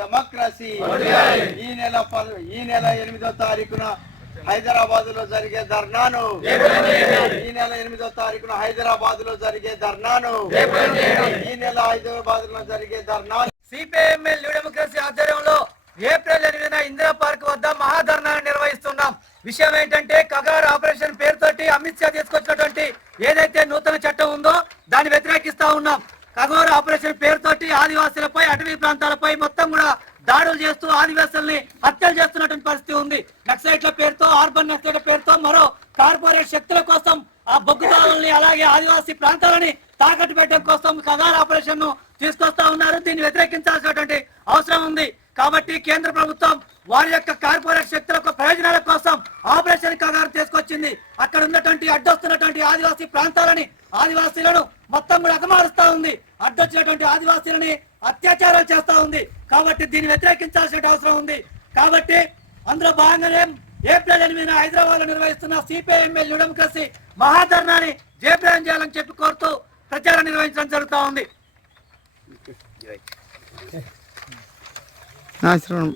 Democracy ఈ నెల ఈ నెల ఎనిమిదో తారీఖున హైదరాబాద్లో జరిగే ధర్నాను. ఈ నెల ఎనిమిదో తారీఖున హైదరాబాద్లో జరిగే ధర్నాను. ఈ నెల హైదరాబాద్లో జరిగే ధర్నాను. సిపిఎంఎల్ న్యూ డెమోక్రసీ ఆధ్వర్యంలో ఏప్రిల్ ఎనిమిదిన ఇందిరా పార్క్ వద్ద మహాధర్నాన్ని నిర్వహిస్తున్నాం. విషయం ఏంటంటే కగార్ ఆపరేషన్ పేరుతోటి అమిత్ షా తీసుకొచ్చినటువంటి ఏదైతే నూతన చట్టం ఉందో దాన్ని వ్యతిరేకిస్తా ఉన్నాం. కగార్ ఆపరేషన్ పేరుతోటి ఆదివాసులపై అటవీ ప్రాంతాలపై మొత్తం చేస్తూ ఆదివాసుల్ని హత్యలు చేస్తున్నటువంటి పరిస్థితి ఉంది. నక్సైట్ల పేరుతో అర్బన్ నక్సైట్ల పేరుతో మరో కార్పొరేట్ శక్తుల కోసం ఆ బొగ్గుదారుల్ని అలాగే ఆదివాసీ ప్రాంతాలని తాకట్టు పెట్టడం కోసం కగార్ ఆపరేషన్ను తీసుకొస్తా ఉన్నారు. దీన్ని వ్యతిరేకించాల్సినటువంటి అవసరం ఉంది. కాబట్టి కేంద్ర ప్రభుత్వం వారి యొక్క కార్పొరేట్ శక్తుల ప్రయోజనాల కోసం ఆపరేషన్ కగారు తీసుకొచ్చింది. అక్కడ ఉన్నటువంటి అడ్డొస్తున్నటువంటి ఆదివాసీ ప్రాంతాలని ఆదివాసీలను మొత్తం కూడా అగమారుస్తా ఉంది. అడ్డొచ్చినటువంటి ఆదివాసీలని అత్యాచారాలు చేస్తా ఉంది. కాబట్టి దీన్ని వ్యతిరేకించాల్సిన అవసరం ఉంది. కాబట్టి అందులో భాగంగానే ఏప్రిల్ ఎనిమిదిన హైదరాబాద్లో నిర్వహిస్తున్న సిపిఐఎంఎల్ న్యూడెమోక్రసీ మహాధర్నాన్ని జయప్రదం చేయాలని చెప్పి కోరుతూ ప్రచారం నిర్వహించడం జరుగుతూ ఉంది. ఆశ్రమం